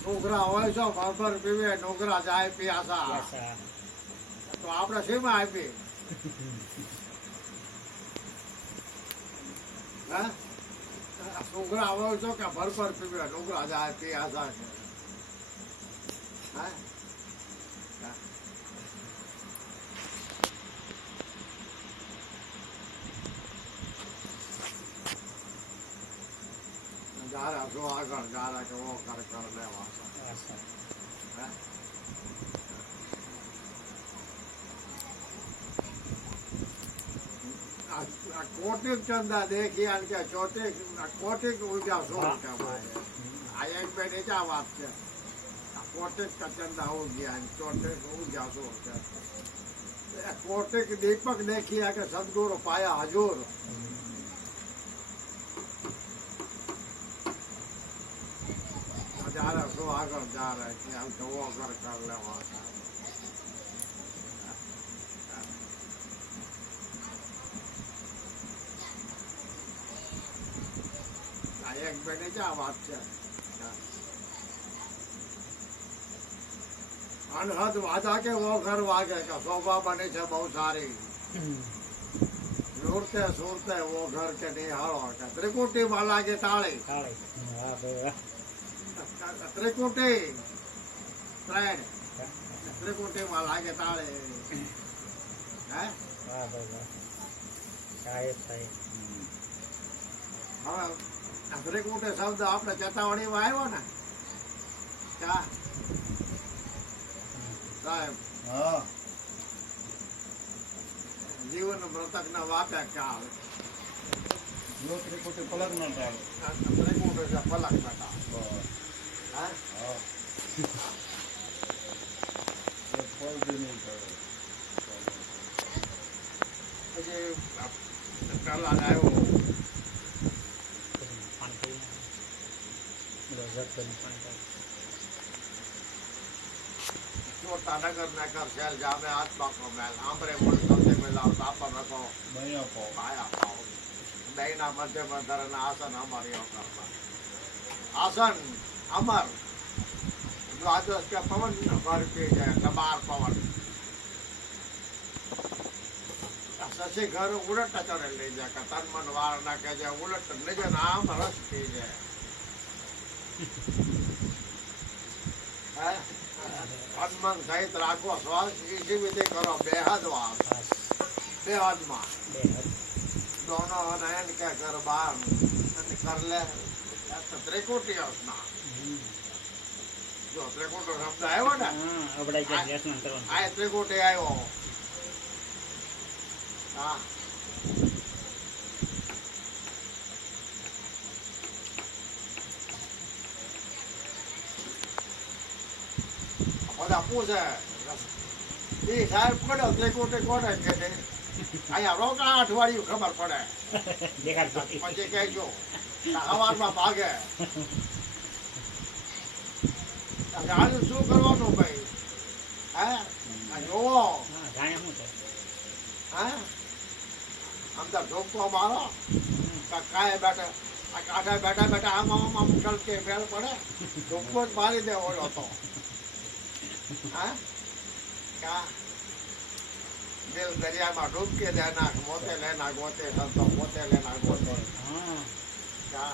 છોકરા હોય છો ખબર પીવે નોકરા જાય પીયાસા તો આપડે શેમાં આપીએ છોકરા હોય છો કે ભરભર પીવે નોકરા જાય પીયાસા જારા જો આગળ જારા કે વો કર લેવા कोटिक चंदा देखिए के चोटे कोटिक ऊर्जा सो आ एक पे नीचा बात है कोटिक का चंदा हो गया चोटे ऊर्जा सो कोटिक दीपक देखिए के सदगुरु पाया हजूर जा रहा सो आगे जा रहा है कि हम तो वो कर ले एक बेटे क्या बात है अनहद वादा के वो घर वागे का शोभा बने छे बहुत सारी जोड़ते सोते वो घर के निहारो के त्रिकुटी वाला के ताले त्रिकुटी ट्रेन त्रिकुटी वाला के ताले हैं हाँ ત્રિકુટે શબ્દ આપણે ચેતાવણીમાં આવ્યો ને ક્યાં સાહેબ જીવન મૃતક ના વાપ્યા ક્યાં આવે જો ત્રિકુટે પલક ના ટાળે ત્રિકુટે છે પલક ના ટાળે હા પછી પહેલા આવ્યો छोटा नगर नगर शहर जामे आत्मा को मैल आमरे मोड़ सबसे मिला तापर रखो भैया को आया पाओ दैना मध्य में धरना आसन हमारी करता आसन अमर द्वादश के पवन भर के है कबार पवन शशि घर उलट चढ़े ले जाकर तन मन वार न कह जाए उलट निज नाम रस के जाए मन सहित राखो श्वास इसी विधि करो बेहद वास बेहद मां दोनों नयन के कर बार कर ले त्रिकुटी स्नान जो त्रिकुटी शब्द आयो ने आए त्रिकुटी आयो हाँ પૂછે એ સાહેબ પડ્યો ત્રિકુટી કોને કે અહીંયા રોકા અઠવાડિયું ખબર પડે પછી કહેજો સવારમાં ભાગે આજે શું કરવાનું ભાઈ હે જોવો હે આમ તો ઢોકતો મારો કાંઈ બેઠા કાંઠા બેઠા બેઠા આમ છલકે ફેર પડે ઢોકતો જ મારી દે ઓળો તો दिल दरिया में डूब के देना मोते लेना गोते सब तो मोते लेना गोते क्या